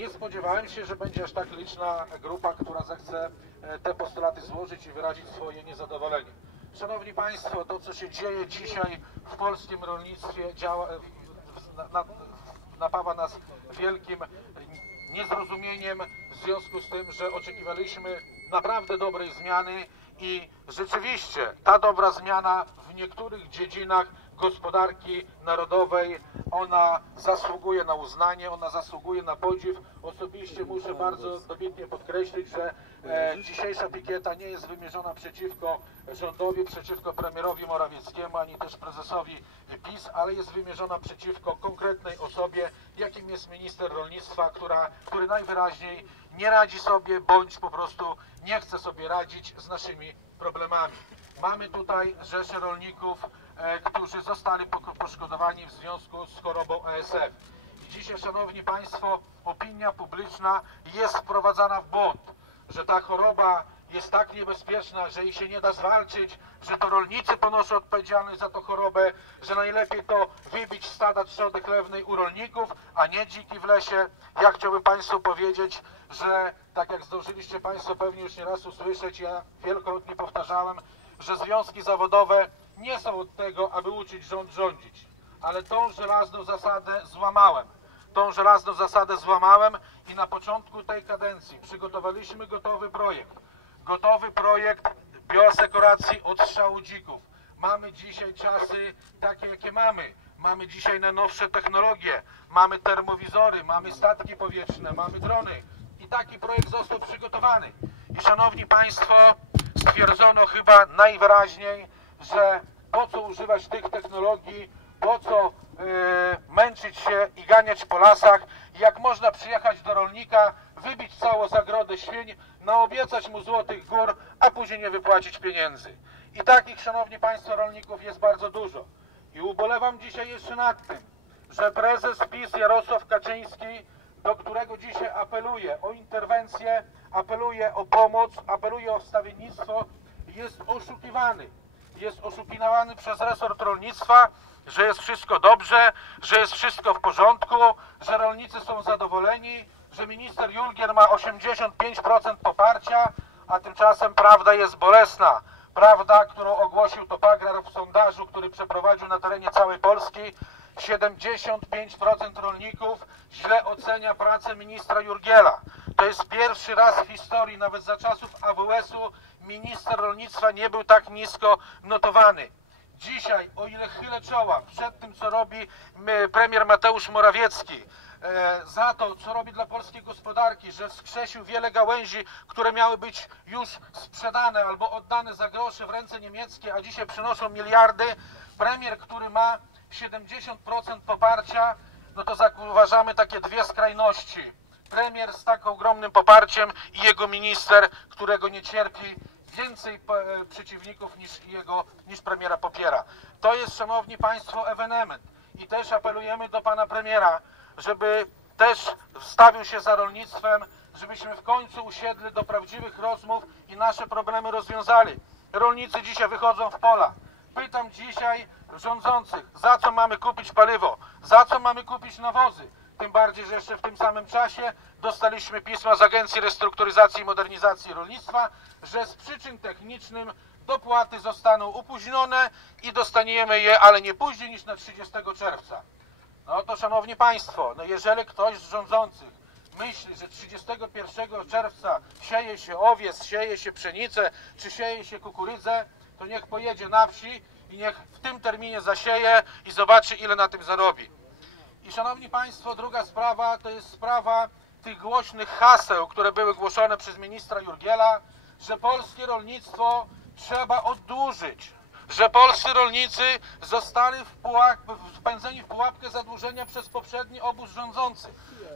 Nie spodziewałem się, że będzie aż tak liczna grupa, która zechce e, te postulaty złożyć i wyrazić swoje niezadowolenie. Szanowni Państwo, to co się dzieje dzisiaj w polskim rolnictwie działa, na, napawa nas wielkim niezrozumieniem w związku z tym, że oczekiwaliśmy naprawdę dobrej zmiany i rzeczywiście ta dobra zmiana w niektórych dziedzinach gospodarki narodowej, ona zasługuje na uznanie, ona zasługuje na podziw. Osobiście muszę bardzo dobitnie podkreślić, że e, dzisiejsza pikieta nie jest wymierzona przeciwko rządowi, przeciwko premierowi Morawieckiemu, ani też prezesowi PiS, ale jest wymierzona przeciwko konkretnej osobie, jakim jest minister rolnictwa, która, który najwyraźniej nie radzi sobie, bądź po prostu nie chce sobie radzić z naszymi problemami. Mamy tutaj rzesze rolników, którzy zostali poszkodowani w związku z chorobą ASF. I dzisiaj, Szanowni Państwo, opinia publiczna jest wprowadzana w błąd, że ta choroba jest tak niebezpieczna, że jej się nie da zwalczyć, że to rolnicy ponoszą odpowiedzialność za tą chorobę, że najlepiej to wybić stada trzody chlewnej u rolników, a nie dziki w lesie. Ja chciałbym Państwu powiedzieć, że tak jak zdążyliście Państwo pewnie już nieraz usłyszeć, ja wielokrotnie powtarzałem, że związki zawodowe nie są od tego, aby uczyć rząd rządzić, ale tą żelazną zasadę złamałem. Tą żelazną zasadę złamałem i na początku tej kadencji przygotowaliśmy gotowy projekt. Gotowy projekt bioasekuracji od strzału dzików. Mamy dzisiaj czasy takie, jakie mamy. Mamy dzisiaj najnowsze technologie, mamy termowizory, mamy statki powietrzne, mamy drony. I taki projekt został przygotowany. I szanowni Państwo, stwierdzono chyba najwyraźniej, że po co używać tych technologii, po co e, męczyć się i ganiać po lasach, jak można przyjechać do rolnika, wybić całą zagrodę świń, naobiecać mu złotych gór, a później nie wypłacić pieniędzy. I takich, szanowni Państwo, rolników jest bardzo dużo. I ubolewam dzisiaj jeszcze nad tym, że prezes PiS Jarosław Kaczyński, do którego dzisiaj apeluję o interwencję, apeluję o pomoc, apeluję o wstawiennictwo, jest oszukiwany. Jest oszukiwany przez resort rolnictwa, że jest wszystko dobrze, że jest wszystko w porządku, że rolnicy są zadowoleni, że minister Julgier ma 85% poparcia, a tymczasem prawda jest bolesna. Prawda, którą ogłosił Topagrar w sondażu, który przeprowadził na terenie całej Polski, 75% rolników źle ocenia pracę ministra Jurgiela. To jest pierwszy raz w historii, nawet za czasów AWS-u, minister rolnictwa nie był tak nisko notowany. Dzisiaj, o ile chylę czoła przed tym, co robi premier Mateusz Morawiecki, e, za to, co robi dla polskiej gospodarki, że wskrzesił wiele gałęzi, które miały być już sprzedane albo oddane za grosze w ręce niemieckie, a dzisiaj przynoszą miliardy. Premier, który ma 70% poparcia, no to zauważamy takie dwie skrajności. Premier z tak ogromnym poparciem i jego minister, którego nie cierpi więcej e, przeciwników niż jego, niż premiera popiera. To jest, szanowni państwo, ewenement. I też apelujemy do pana premiera, żeby też wstawił się za rolnictwem, żebyśmy w końcu usiedli do prawdziwych rozmów i nasze problemy rozwiązali. Rolnicy dzisiaj wychodzą w pola. Pytam dzisiaj rządzących, za co mamy kupić paliwo, za co mamy kupić nawozy. Tym bardziej, że jeszcze w tym samym czasie dostaliśmy pisma z Agencji Restrukturyzacji i Modernizacji Rolnictwa, że z przyczyn technicznych dopłaty zostaną opóźnione i dostaniemy je, ale nie później niż na 30 czerwca. No to szanowni Państwo, no jeżeli ktoś z rządzących myśli, że 31 czerwca sieje się owiec, sieje się pszenicę, czy sieje się kukurydzę, to niech pojedzie na wsi i niech w tym terminie zasieje i zobaczy ile na tym zarobi. I szanowni Państwo, druga sprawa to jest sprawa tych głośnych haseł, które były głoszone przez ministra Jurgiela, że polskie rolnictwo trzeba oddłużyć, że polscy rolnicy zostali w pułap, wpędzeni w pułapkę zadłużenia przez poprzedni obóz rządzący.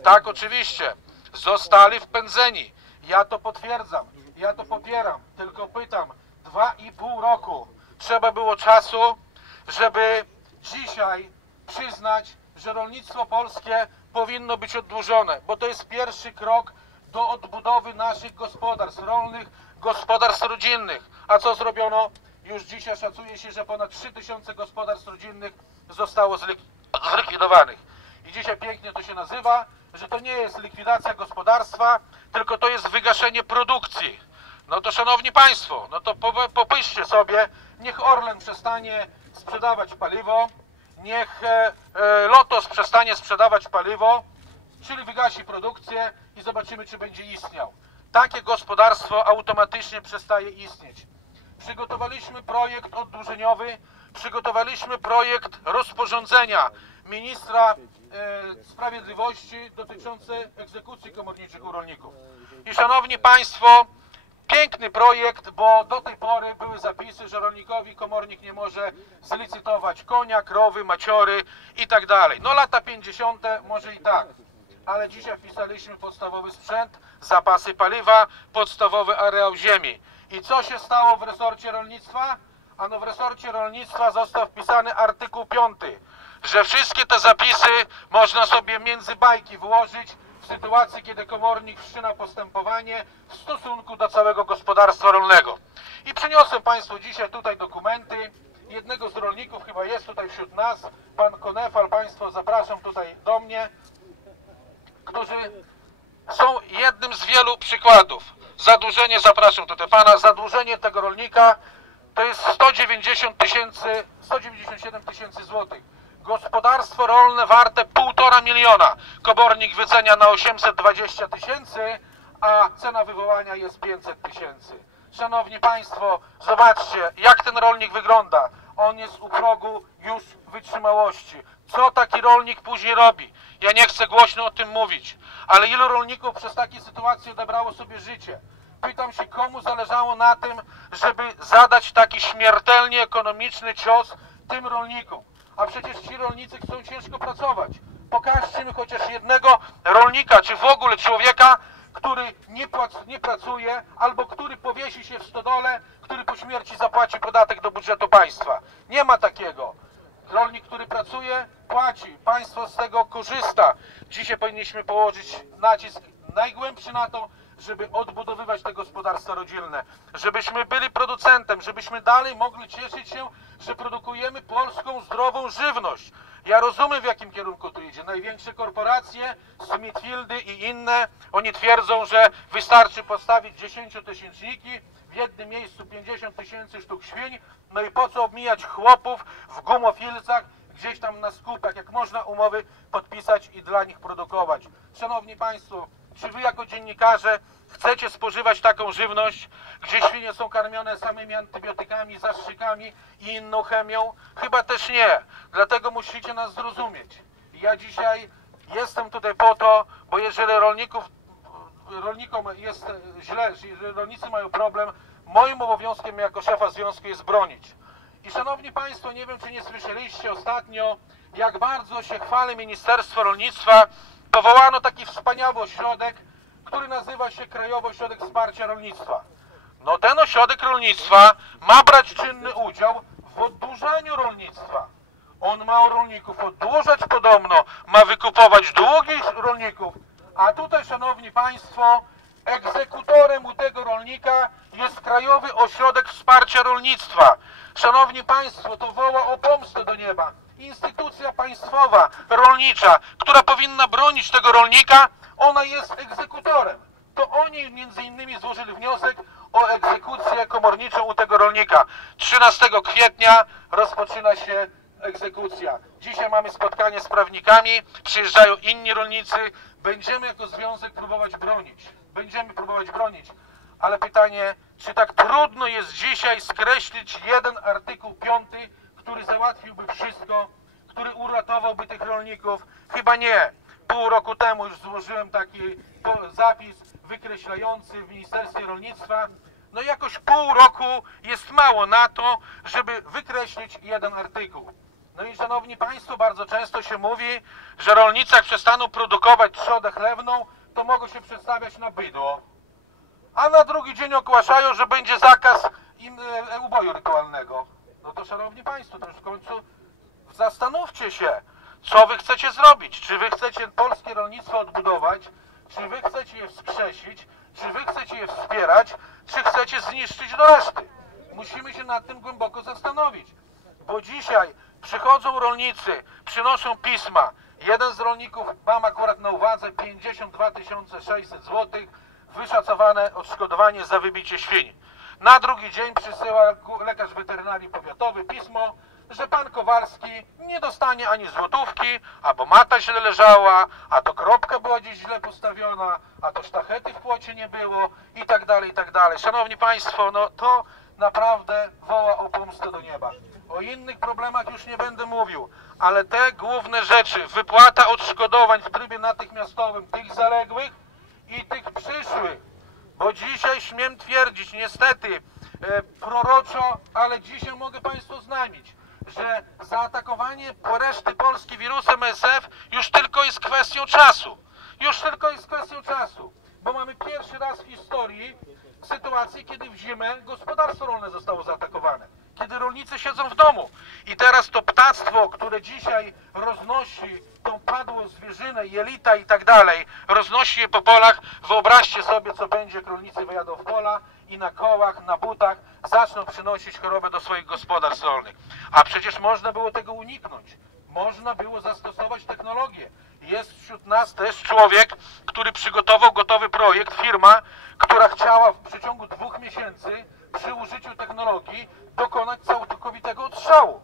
Tak, oczywiście, zostali wpędzeni. Ja to potwierdzam, ja to popieram, tylko pytam, dwa i pół roku trzeba było czasu, żeby dzisiaj przyznać, że rolnictwo polskie powinno być oddłużone, bo to jest pierwszy krok do odbudowy naszych gospodarstw rolnych, gospodarstw rodzinnych. A co zrobiono? Już dzisiaj szacuje się, że ponad 3000 gospodarstw rodzinnych zostało zlik- zlikwidowanych. I dzisiaj pięknie to się nazywa, że to nie jest likwidacja gospodarstwa, tylko to jest wygaszenie produkcji. No to szanowni państwo, no to po- popyszcie sobie, niech Orlen przestanie sprzedawać paliwo, niech e, e, Lotos przestanie sprzedawać paliwo, czyli wygasi produkcję i zobaczymy, czy będzie istniał. Takie gospodarstwo automatycznie przestaje istnieć. Przygotowaliśmy projekt oddłużeniowy, przygotowaliśmy projekt rozporządzenia ministra e, sprawiedliwości dotyczący egzekucji komorniczych u rolników. I szanowni państwo, piękny projekt, bo do tej pory były zapisy, że rolnikowi komornik nie może zlicytować konia, krowy, maciory i tak dalej. No lata 50. może i tak, ale dzisiaj wpisaliśmy podstawowy sprzęt, zapasy paliwa, podstawowy areał ziemi. I co się stało w resorcie rolnictwa? Ano w resorcie rolnictwa został wpisany artykuł 5, że wszystkie te zapisy można sobie między bajki włożyć w sytuacji, kiedy komornik wszczyna postępowanie w stosunku do całego gospodarstwa rolnego. I przyniosłem Państwu dzisiaj tutaj dokumenty jednego z rolników, chyba jest tutaj wśród nas, pan Konefal, Państwo zapraszam tutaj do mnie, którzy są jednym z wielu przykładów. Zadłużenie, zapraszam tutaj pana, zadłużenie tego rolnika to jest 190 tysięcy, 197 tysięcy złotych. Gospodarstwo rolne warte 1,5 miliona. Komornik wycenia na 820 tysięcy, a cena wywołania jest 500 tysięcy. Szanowni Państwo, zobaczcie, jak ten rolnik wygląda. On jest u progu już wytrzymałości. Co taki rolnik później robi? Ja nie chcę głośno o tym mówić, ale ilu rolników przez takie sytuacje odebrało sobie życie? Pytam się, komu zależało na tym, żeby zadać taki śmiertelnie ekonomiczny cios tym rolnikom. A przecież ci rolnicy chcą ciężko pracować. Pokażcie mi chociaż jednego rolnika, czy w ogóle człowieka, który nie, prac, nie pracuje, albo który powiesi się w stodole, który po śmierci zapłaci podatek do budżetu państwa. Nie ma takiego. Rolnik, który pracuje, płaci. Państwo z tego korzysta. Dzisiaj powinniśmy położyć nacisk najgłębszy na to, żeby odbudowywać te gospodarstwa rodzinne, żebyśmy byli producentem, żebyśmy dalej mogli cieszyć się, że produkujemy polską zdrową żywność. Ja rozumiem w jakim kierunku tu idzie. Największe korporacje, Smithfieldy i inne, oni twierdzą, że wystarczy postawić 10-tysięczniki, w jednym miejscu 50 tysięcy sztuk świń, no i po co obmijać chłopów w gumofilcach, gdzieś tam na skupach, jak można umowy podpisać i dla nich produkować. Szanowni Państwo, czy Wy jako dziennikarze chcecie spożywać taką żywność, gdzie świnie są karmione samymi antybiotykami, zastrzykami i inną chemią? Chyba też nie. Dlatego musicie nas zrozumieć. Ja dzisiaj jestem tutaj po to, bo jeżeli rolników, rolnikom jest źle, jeżeli rolnicy mają problem, moim obowiązkiem jako szefa związku jest bronić. I szanowni Państwo, nie wiem czy nie słyszeliście ostatnio, jak bardzo się chwali Ministerstwo Rolnictwa. Powołano taki wspaniały ośrodek, który nazywa się Krajowy Ośrodek Wsparcia Rolnictwa. No ten ośrodek rolnictwa ma brać czynny udział w oddłużaniu rolnictwa. On ma rolników oddłużać podobno, ma wykupować długi rolników. A tutaj, szanowni państwo, egzekutorem u tego rolnika jest Krajowy Ośrodek Wsparcia Rolnictwa. Szanowni państwo, to woła o pomstę do nieba. Instytucja państwowa, rolnicza, która powinna bronić tego rolnika, ona jest egzekutorem. To oni między innymi złożyli wniosek o egzekucję komorniczą u tego rolnika. 13 kwietnia rozpoczyna się egzekucja. Dzisiaj mamy spotkanie z prawnikami, przyjeżdżają inni rolnicy. Będziemy jako związek próbować bronić. Będziemy próbować bronić. Ale pytanie, czy tak trudno jest dzisiaj skreślić jeden artykuł piąty, który załatwiłby wszystko, który uratowałby tych rolników? Chyba nie. Pół roku temu już złożyłem taki zapis wykreślający w Ministerstwie Rolnictwa. No jakoś pół roku jest mało na to, żeby wykreślić jeden artykuł. No i szanowni państwo, bardzo często się mówi, że rolnicy jak przestaną produkować trzodę chlewną, to mogą się przedstawiać na bydło. A na drugi dzień ogłaszają, że będzie zakaz im, e, uboju rytualnego. No szanowni państwo, to już w końcu zastanówcie się, co wy chcecie zrobić. Czy wy chcecie polskie rolnictwo odbudować? Czy wy chcecie je wskrzesić? Czy wy chcecie je wspierać? Czy chcecie zniszczyć do reszty? Musimy się nad tym głęboko zastanowić. Bo dzisiaj przychodzą rolnicy, przynoszą pisma. Jeden z rolników, mam akurat na uwadze 52 600 zł, wyszacowane odszkodowanie za wybicie świń. Na drugi dzień przysyła lekarz weterynarii powiatowy pismo, że pan Kowalski nie dostanie ani złotówki, albo mata źle leżała, a to kropka była gdzieś źle postawiona, a to sztachety w płocie nie było i tak dalej, i tak dalej. Szanowni Państwo, no to naprawdę woła o pomstę do nieba. O innych problemach już nie będę mówił, ale te główne rzeczy, wypłata odszkodowań w trybie natychmiastowym tych zaległych i tych przyszłych, bo dzisiaj śmiem twierdzić, niestety, e, proroczo, ale dzisiaj mogę Państwu znamić, że zaatakowanie reszty Polski wirusem SF już tylko jest kwestią czasu. Już tylko jest kwestią czasu, bo mamy pierwszy raz w historii sytuację, kiedy w zimę gospodarstwo rolne zostało zaatakowane. Kiedy rolnicy siedzą w domu. I teraz to ptactwo, które dzisiaj roznosi tą padłą zwierzynę, jelita i tak dalej, roznosi je po polach. Wyobraźcie sobie, co będzie, jak rolnicy wyjadą w pola i na kołach, na butach zaczną przynosić chorobę do swoich gospodarstw rolnych. A przecież można było tego uniknąć. Można było zastosować technologię. Jest wśród nas też człowiek, który przygotował gotowy projekt, firma, która chciała w przeciągu dwóch miesięcy przy użyciu technologii dokonać całkowitego odstrzału.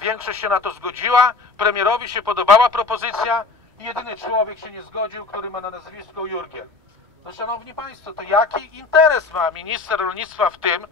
Większość się na to zgodziła, premierowi się podobała propozycja, jedyny człowiek się nie zgodził, który ma na nazwisko Jurgiel. No szanowni Państwo, to jaki interes ma minister rolnictwa w tym,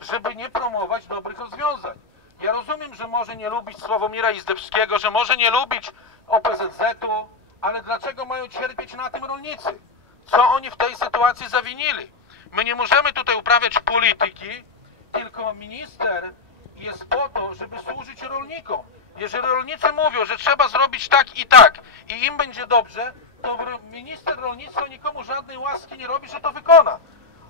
żeby nie promować dobrych rozwiązań? Ja rozumiem, że może nie lubić Sławomira Izdebskiego, że może nie lubić OPZZ-u, ale dlaczego mają cierpieć na tym rolnicy? Co oni w tej sytuacji zawinili? My nie możemy tutaj uprawiać polityki, tylko minister jest po to, żeby służyć rolnikom. Jeżeli rolnicy mówią, że trzeba zrobić tak i tak i im będzie dobrze, to minister rolnictwa nikomu żadnej łaski nie robi, że to wykona.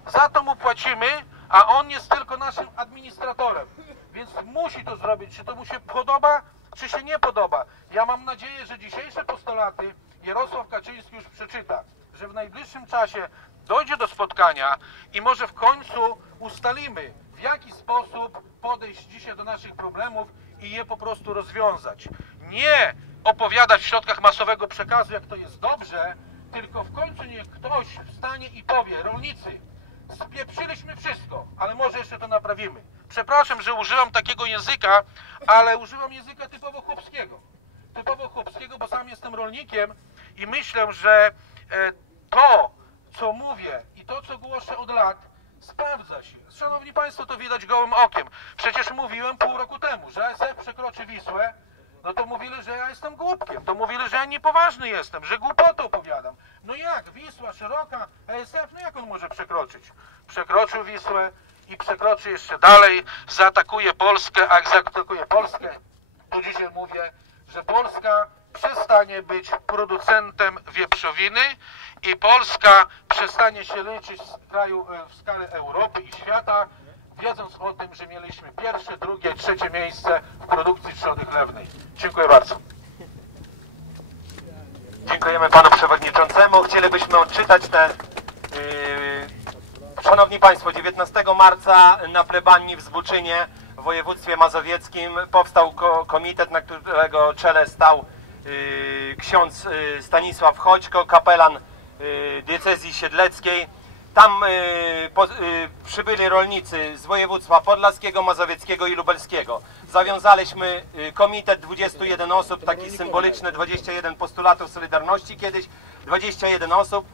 Za to mu płacimy, a on jest tylko naszym administratorem. Więc musi to zrobić, czy to mu się podoba, czy się nie podoba. Ja mam nadzieję, że dzisiejsze postulaty Jarosław Kaczyński już przeczyta, że w najbliższym czasie dojdzie do spotkania i może w końcu ustalimy, w jaki sposób podejść dzisiaj do naszych problemów i je po prostu rozwiązać. Nie opowiadać w środkach masowego przekazu, jak to jest dobrze, tylko w końcu niech ktoś wstanie i powie, rolnicy, spieprzyliśmy wszystko, ale może jeszcze to naprawimy. Przepraszam, że używam takiego języka, ale używam języka typowo chłopskiego. Typowo chłopskiego, bo sam jestem rolnikiem i myślę, że e, to, co mówię i to, co głoszę od lat, sprawdza się. Szanowni Państwo, to widać gołym okiem. Przecież mówiłem pół roku temu, że ASF przekroczy Wisłę, no to mówili, że ja jestem głupkiem. To mówili, że ja niepoważny jestem, że głupotę opowiadam. No jak? Wisła szeroka, ASF, no jak on może przekroczyć? Przekroczył Wisłę i przekroczy jeszcze dalej, zaatakuje Polskę, a jak zaatakuje Polskę, to dzisiaj mówię, że Polska przestanie być producentem wieprzowiny i Polska przestanie się liczyć w kraju e, w Europy i świata, wiedząc o tym, że mieliśmy pierwsze, drugie, trzecie miejsce w produkcji trzody chlewnej. Dziękuję bardzo. Dziękujemy panu przewodniczącemu. Chcielibyśmy odczytać te. Yy, szanowni Państwo, 19 marca na plebanii w Zbuczynie w województwie mazowieckim powstał ko komitet, na którego czele stał ksiądz yy, Stanisław Chodźko, kapelan yy, diecezji siedleckiej. Tam przybyli rolnicy z województwa podlaskiego, mazowieckiego i lubelskiego. Zawiązaliśmy komitet 21 osób, taki symboliczny 21 postulatów Solidarności kiedyś, 21 osób,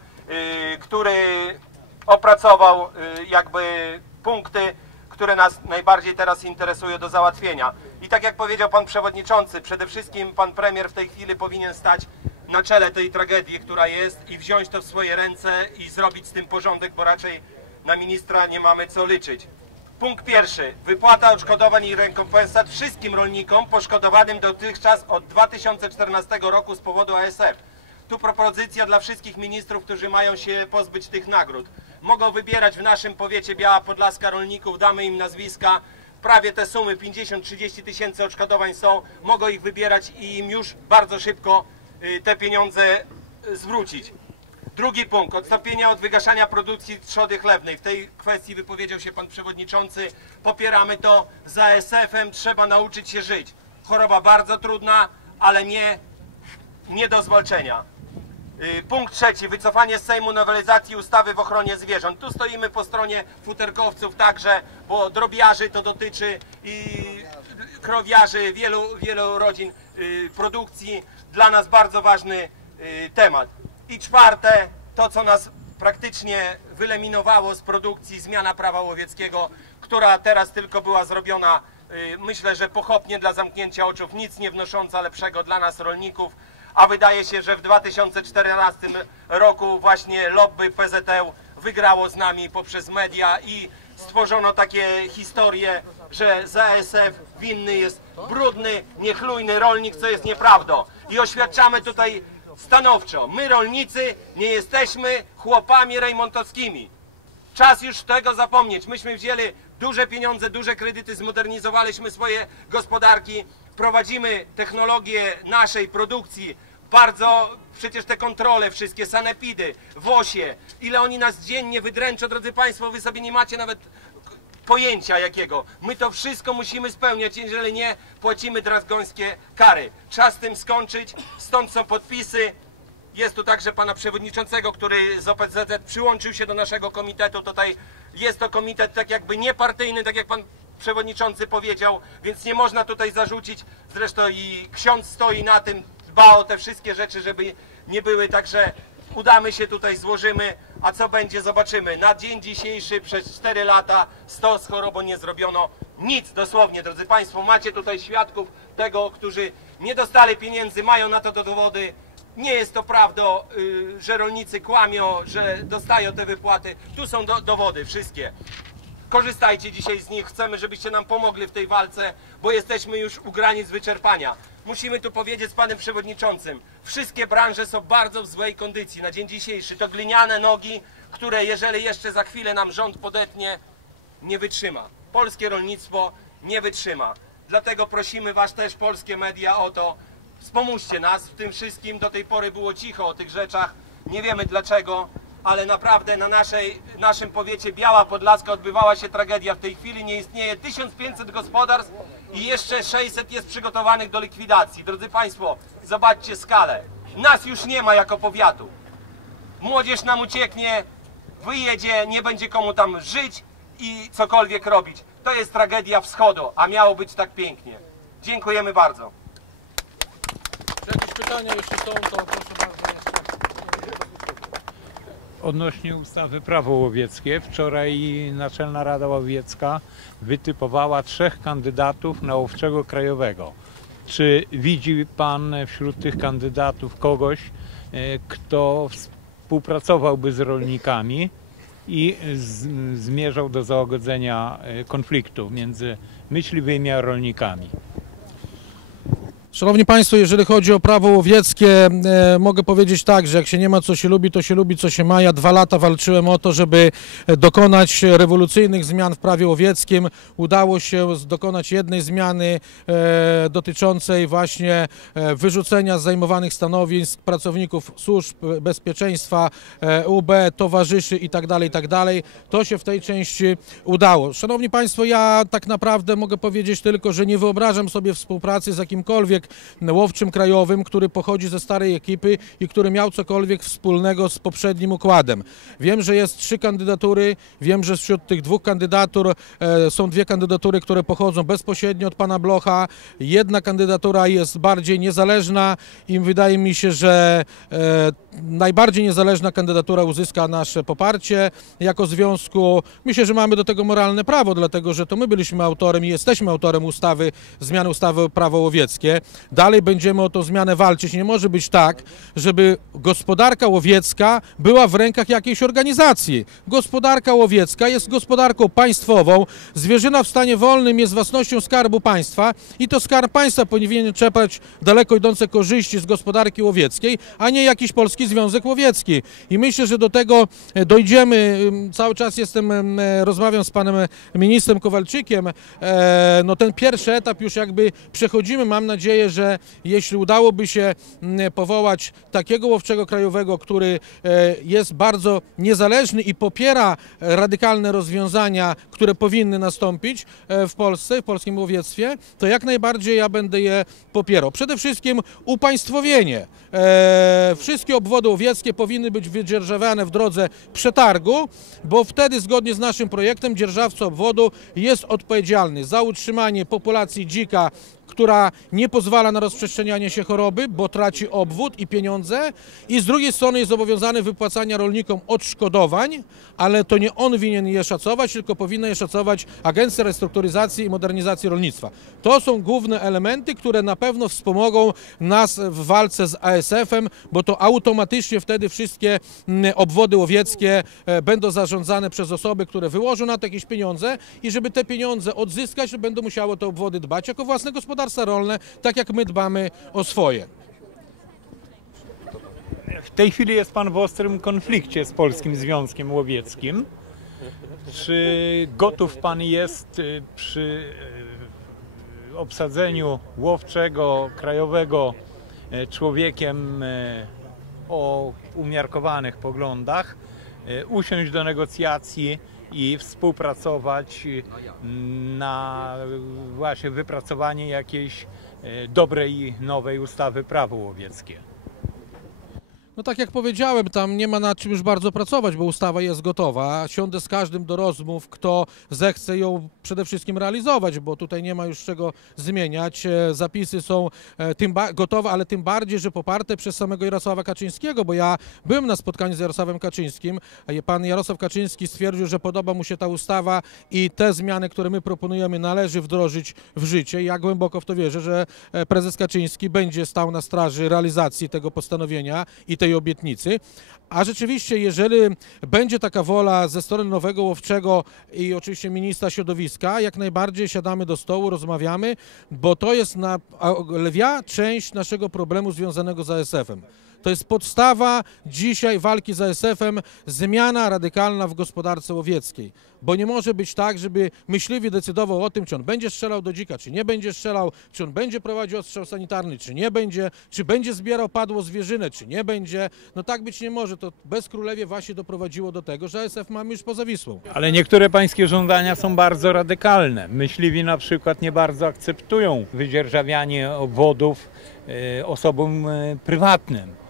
który opracował jakby punkty, które nas najbardziej teraz interesują do załatwienia. I tak jak powiedział pan przewodniczący, przede wszystkim pan premier w tej chwili powinien stać na czele tej tragedii, która jest i wziąć to w swoje ręce i zrobić z tym porządek, bo raczej na ministra nie mamy co liczyć. Punkt pierwszy. Wypłata odszkodowań i rekompensat wszystkim rolnikom poszkodowanym dotychczas od 2014 roku z powodu ASF. Tu propozycja dla wszystkich ministrów, którzy mają się pozbyć tych nagród. Mogą wybierać w naszym powiecie Biała Podlaska rolników, damy im nazwiska. Prawie te sumy 50-30 tysięcy odszkodowań są, mogą ich wybierać i im już bardzo szybko y, te pieniądze y, zwrócić. Drugi punkt, odstąpienia od wygaszania produkcji trzody chlewnej. W tej kwestii wypowiedział się pan przewodniczący. Popieramy to. Z ASF-em trzeba nauczyć się żyć. Choroba bardzo trudna, ale nie nie do zwalczenia. Y, Punkt trzeci, wycofanie z Sejmu nowelizacji ustawy w ochronie zwierząt. Tu stoimy po stronie futerkowców także, bo drobiarzy to dotyczy i krowiarzy, wielu, wielu rodzin y, produkcji. Dla nas bardzo ważny y, temat. I czwarte, to co nas praktycznie wyleminowało z produkcji, zmiana prawa łowieckiego, która teraz tylko była zrobiona, myślę, że pochopnie dla zamknięcia oczów, nic nie wnosząca lepszego dla nas rolników a wydaje się, że w 2014 roku właśnie lobby PZL wygrało z nami poprzez media i stworzono takie historie, że ZSF winny jest brudny, niechlujny rolnik, co jest nieprawdą. I oświadczamy tutaj stanowczo, my rolnicy nie jesteśmy chłopami rejmontowskimi. Czas już tego zapomnieć. Myśmy wzięli duże pieniądze, duże kredyty, zmodernizowaliśmy swoje gospodarki, prowadzimy technologię naszej produkcji. Bardzo przecież te kontrole wszystkie, sanepidy, WOSie, ile oni nas dziennie wydręczą, drodzy Państwo, wy sobie nie macie nawet pojęcia jakiego. My to wszystko musimy spełniać, jeżeli nie, płacimy drazgońskie kary. Czas tym skończyć, stąd są podpisy. Jest tu także pana przewodniczącego, który z OPZZ przyłączył się do naszego komitetu. Tutaj jest to komitet tak jakby niepartyjny, tak jak pan przewodniczący powiedział, więc nie można tutaj zarzucić. Zresztą i ksiądz stoi na tym, dba o te wszystkie rzeczy, żeby nie były, także udamy się tutaj, złożymy, a co będzie, zobaczymy. Na dzień dzisiejszy przez 4 lata 100 z chorobą nie zrobiono nic, dosłownie, drodzy Państwo. Macie tutaj świadków tego, którzy nie dostali pieniędzy, mają na to dowody. Nie jest to prawdą, y, że rolnicy kłamią, że dostają te wypłaty. Tu są do, dowody, wszystkie. Korzystajcie dzisiaj z nich. Chcemy, żebyście nam pomogli w tej walce, bo jesteśmy już u granic wyczerpania. Musimy tu powiedzieć z panem przewodniczącym. Wszystkie branże są bardzo w złej kondycji na dzień dzisiejszy. To gliniane nogi, które jeżeli jeszcze za chwilę nam rząd podetnie, nie wytrzyma. Polskie rolnictwo nie wytrzyma. Dlatego prosimy Was też, polskie media, o to, wspomóżcie nas w tym wszystkim. Do tej pory było cicho o tych rzeczach. Nie wiemy dlaczego, ale naprawdę na naszej, naszym powiecie Biała Podlaska odbywała się tragedia. W tej chwili nie istnieje 1500 gospodarstw i jeszcze 600 jest przygotowanych do likwidacji. Drodzy Państwo, zobaczcie skalę. Nas już nie ma jako powiatu. Młodzież nam ucieknie, wyjedzie, nie będzie komu tam żyć i cokolwiek robić. To jest tragedia wschodu, a miało być tak pięknie. Dziękujemy bardzo. Czy jakieś pytania jeszcze są, to proszę. Odnośnie ustawy prawo łowieckie, wczoraj Naczelna Rada Łowiecka wytypowała trzech kandydatów na łowczego krajowego. Czy widzi Pan wśród tych kandydatów kogoś, e, kto współpracowałby z rolnikami i zmierzał do załagodzenia e, konfliktu między myśliwymi a rolnikami? Szanowni Państwo, jeżeli chodzi o prawo łowieckie, e, mogę powiedzieć tak, że jak się nie ma co się lubi, to się lubi co się ma. Ja dwa lata walczyłem o to, żeby e, dokonać rewolucyjnych zmian w prawie łowieckim. Udało się dokonać jednej zmiany e, dotyczącej właśnie e, wyrzucenia z zajmowanych stanowisk pracowników służb bezpieczeństwa, e, UB, towarzyszy itd., itd. To się w tej części udało. Szanowni Państwo, ja tak naprawdę mogę powiedzieć tylko, że nie wyobrażam sobie współpracy z jakimkolwiek łowczym krajowym, który pochodzi ze starej ekipy i który miał cokolwiek wspólnego z poprzednim układem. Wiem, że jest trzy kandydatury, wiem, że wśród tych dwóch kandydatur e, są dwie kandydatury, które pochodzą bezpośrednio od pana Blocha. Jedna kandydatura jest bardziej niezależna i wydaje mi się, że e, najbardziej niezależna kandydatura uzyska nasze poparcie jako związku. Myślę, że mamy do tego moralne prawo, dlatego że to my byliśmy autorem i jesteśmy autorem ustawy, zmiany ustawy prawo łowieckie. Dalej będziemy o tą zmianę walczyć. Nie może być tak, żeby gospodarka łowiecka była w rękach jakiejś organizacji. Gospodarka łowiecka jest gospodarką państwową. Zwierzyna w stanie wolnym jest własnością Skarbu Państwa i to Skarb Państwa powinien czerpać daleko idące korzyści z gospodarki łowieckiej, a nie jakiś polski związek łowiecki. I myślę, że do tego e, dojdziemy. Cały czas jestem, e, rozmawiam z panem e, ministrem Kowalczykiem. No ten pierwszy etap już jakby przechodzimy. Mam nadzieję, nadzieję, że jeśli udałoby się mm, powołać takiego łowczego krajowego, który e, jest bardzo niezależny i popiera radykalne rozwiązania, które powinny nastąpić e, w Polsce, w polskim łowiectwie, to jak najbardziej ja będę je popierał. Przede wszystkim upaństwowienie. E, Wszystkie obwody łowieckie powinny być wydzierżawiane w drodze przetargu, bo wtedy zgodnie z naszym projektem dzierżawca obwodu jest odpowiedzialny za utrzymanie populacji dzika, która nie pozwala na rozprzestrzenianie się choroby, bo traci obwód i pieniądze i z drugiej strony jest zobowiązany wypłacania rolnikom odszkodowań, ale to nie on winien je szacować, tylko powinna je szacować Agencja Restrukturyzacji i Modernizacji Rolnictwa. To są główne elementy, które na pewno wspomogą nas w walce z ASF-em, bo to automatycznie wtedy wszystkie mm, obwody łowieckie e, będą zarządzane przez osoby, które wyłożą na to jakieś pieniądze i żeby te pieniądze odzyskać, będą musiały te obwody dbać jako własne gospodarstwa rolne, tak jak my dbamy o swoje. W tej chwili jest pan w ostrym konflikcie z Polskim Związkiem Łowieckim. Czy gotów pan jest y, przy y, obsadzeniu łowczego krajowego y, człowiekiem o umiarkowanych poglądach usiąść do negocjacji i współpracować y, na właśnie wypracowanie jakiejś y, dobrej nowej ustawy prawo łowieckie? No tak jak powiedziałem, tam nie ma nad czym już bardzo pracować, bo ustawa jest gotowa. Siądę z każdym do rozmów, kto zechce ją przede wszystkim realizować, bo tutaj nie ma już czego zmieniać. E, Zapisy są e, tym gotowe, ale tym bardziej, że poparte przez samego Jarosława Kaczyńskiego, bo ja byłem na spotkaniu z Jarosławem Kaczyńskim. Pan Jarosław Kaczyński stwierdził, że podoba mu się ta ustawa i te zmiany, które my proponujemy, należy wdrożyć w życie. Ja głęboko w to wierzę, że e, prezes Kaczyński będzie stał na straży realizacji tego postanowienia i tej obietnicy. A rzeczywiście, jeżeli będzie taka wola ze strony nowego łowczego i oczywiście ministra środowiska, jak najbardziej siadamy do stołu, rozmawiamy, bo to jest na, lwia część naszego problemu związanego z ASF-em. To jest podstawa dzisiaj walki z ASF-em, zmiana radykalna w gospodarce łowieckiej. Bo nie może być tak, żeby myśliwy decydował o tym, czy on będzie strzelał do dzika, czy nie będzie strzelał, czy on będzie prowadził ostrzał sanitarny, czy nie będzie, czy będzie zbierał padło zwierzynę, czy nie będzie. No tak być nie może. To bez królewie właśnie doprowadziło do tego, że ASF mamy już poza Wisłą. Ale niektóre pańskie żądania są bardzo radykalne. Myśliwi na przykład nie bardzo akceptują wydzierżawianie obwodów e, osobom e, prywatnym.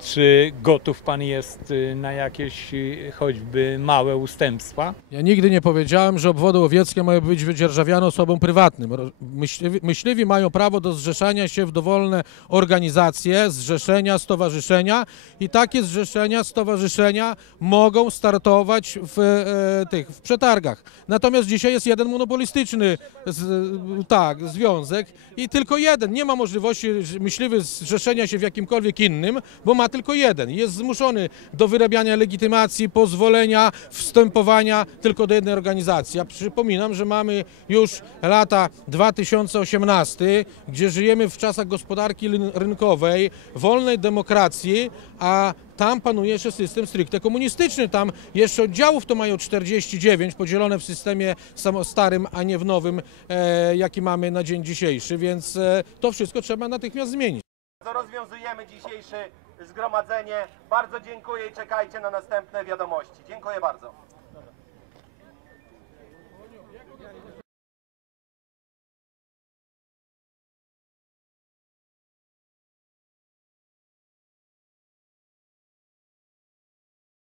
Czy gotów pan jest e, na jakieś e, choćby małe ustępstwa? Ja nigdy nie powiedziałem, że obwody łowieckie mają być wydzierżawiane osobom prywatnym. Myśliwi, myśliwi mają prawo do zrzeszania się w dowolne organizacje, zrzeszenia, stowarzyszenia i takie zrzeszenia, stowarzyszenia mogą startować w, e, tych, w przetargach. Natomiast dzisiaj jest jeden monopolistyczny z, tak, związek i tylko jeden. Nie ma możliwości myśliwy zrzeszenia się w jakimkolwiek innym, bo ma tylko jeden. Jest zmuszony do wyrabiania legitymacji, pozwolenia, wstępowania tylko do jednej organizacji. Ja przypominam, że mamy już lata 2018, gdzie żyjemy w czasach gospodarki ryn- rynkowej, wolnej demokracji, a tam panuje jeszcze system stricte komunistyczny. Tam jeszcze oddziałów to mają 49, podzielone w systemie starym, a nie w nowym, e, jaki mamy na dzień dzisiejszy, więc e, to wszystko trzeba natychmiast zmienić. To rozwiązujemy dzisiejsze zgromadzenie. Bardzo dziękuję i czekajcie na następne wiadomości. Dziękuję bardzo.